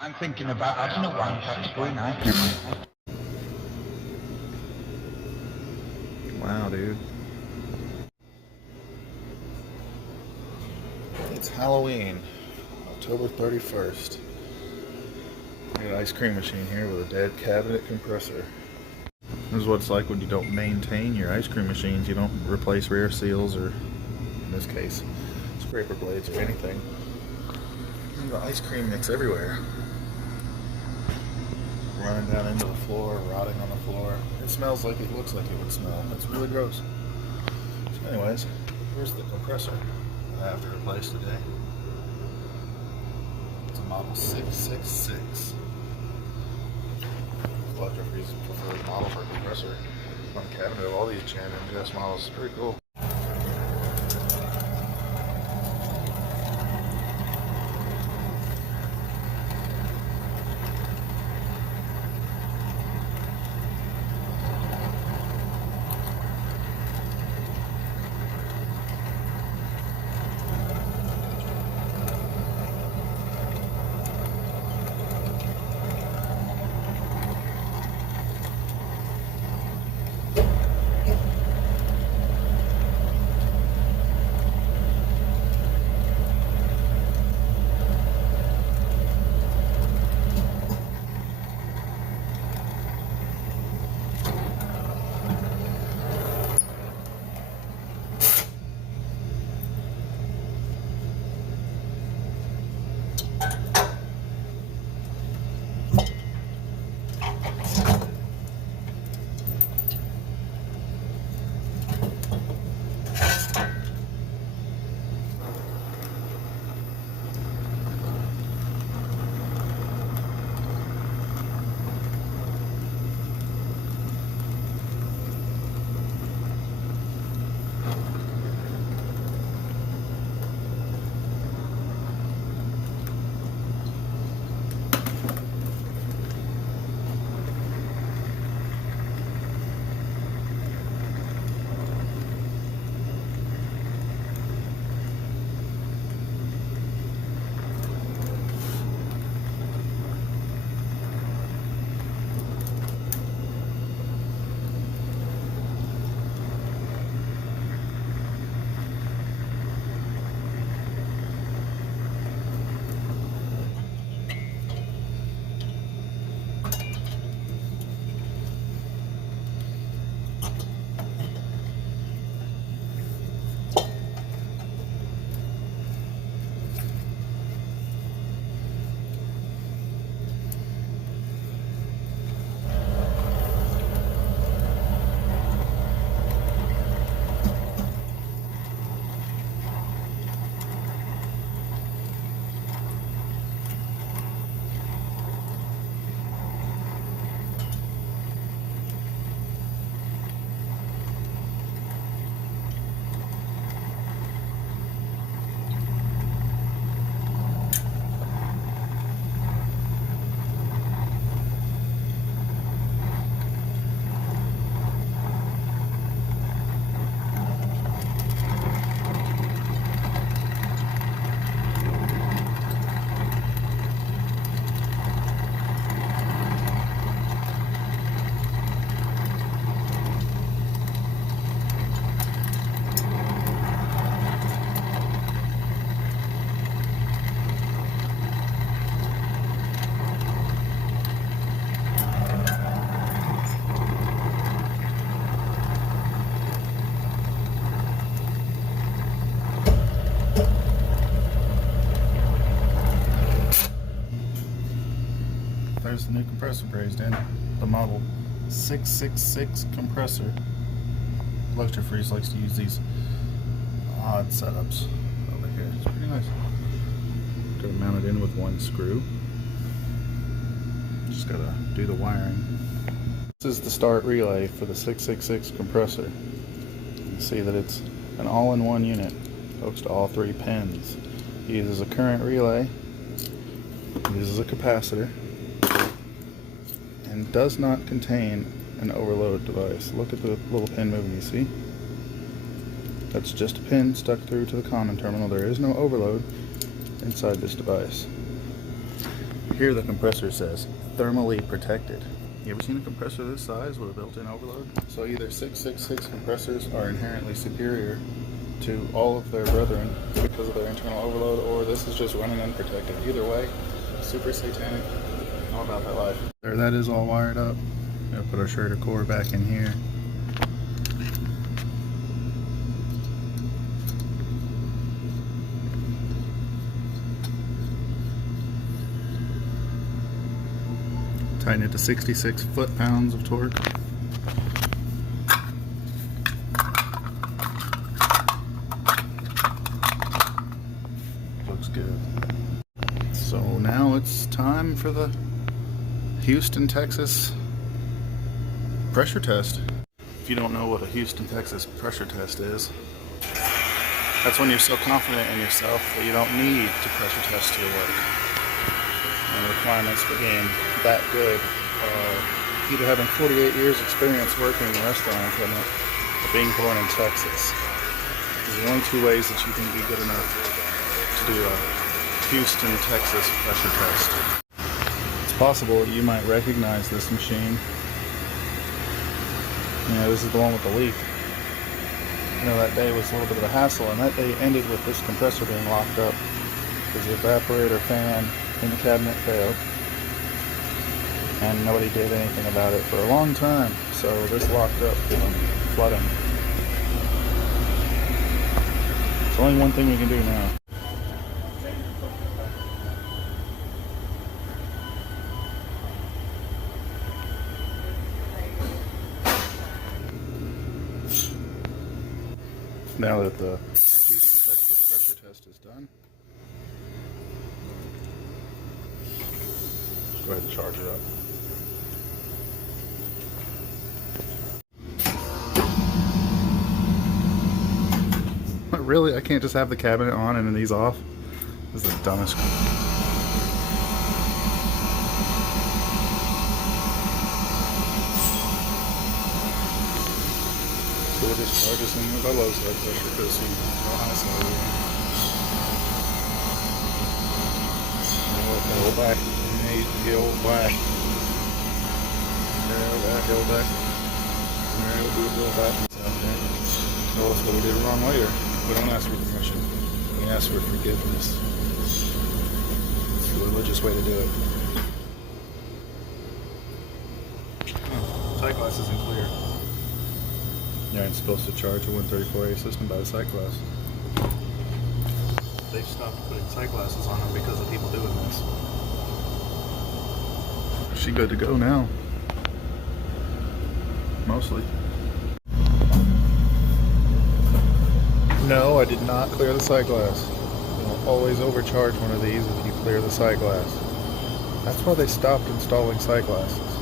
I'm thinking about having a wank actually now. Wow, dude. It's Halloween, October 31st. I got an ice cream machine here with a dead cabinet compressor. This is what it's like when you don't maintain your ice cream machines. You don't replace rear seals or, in this case, scraper blades or anything. The ice cream mix everywhere. Running down into the floor, rotting on the floor. It smells like it looks like it would smell. It's really gross. So anyways, here's the compressor that I have to replace today. It's a model 666. Electrofree's preferred model for a compressor on the cabinet of all these Chan MGS models. It's pretty cool. There's the new compressor brazed in. The model 666 compressor. Electrofreeze likes to use these odd setups over here. It's pretty nice. Got it mounted in with one screw. Just gotta do the wiring. This is the start relay for the 666 compressor. You can see that it's an all-in-one unit. Hooks to all three pins. It uses a current relay. It uses a capacitor. And does not contain an overload device. Look at the little pin moving, you see? That's just a pin stuck through to the common terminal. There is no overload inside this device. here the compressor says thermally protected. You ever seen a compressor this size with a built-in overload? So either 666 compressors are inherently superior to all of their brethren because of their internal overload, or this is just running unprotected. Either way, super satanic. All about that life. There, that is all wired up. Gonna put our Schrader core back in here. Tighten it to 66 foot-pounds of torque. Looks good. So now it's time for the Houston, Texas pressure test. If you don't know what a Houston, Texas pressure test is, that's when you're so confident in yourself that you don't need to pressure test your work. And the requirements for being that good are either having 48 years experience working in restaurant equipment or being born in Texas. These are the only two ways that you can be good enough to do a Houston, Texas pressure test. It's possible that you might recognize this machine. You know, this is the one with the leak. You know, that day was a little bit of a hassle, and that day ended with this compressor being locked up because the evaporator fan in the cabinet failed, and nobody did anything about it for a long time. So this locked up from flooding. There's only one thing we can do now. Now that the Houston, Texas pressure test is done, go ahead and charge it up. Really? I can't just have the cabinet on and then these off? This is the dumbest. So we'll just charge this in with our low side pressure because you know high side. Hold back. Heel back. Narrow back, heel back. Narrow, do a little back. Tell us what we did wrong later. We don't ask for permission. We ask for forgiveness. It's the religious way to do it. Sight glass isn't clear. You aren't supposed to charge a 134A system by the sight glass. They've stopped putting sight glasses on them because of people doing this. She good to go now. Mostly. No, I did not clear the sight glass. You'll always overcharge one of these if you clear the sight glass. That's why they stopped installing sight glasses.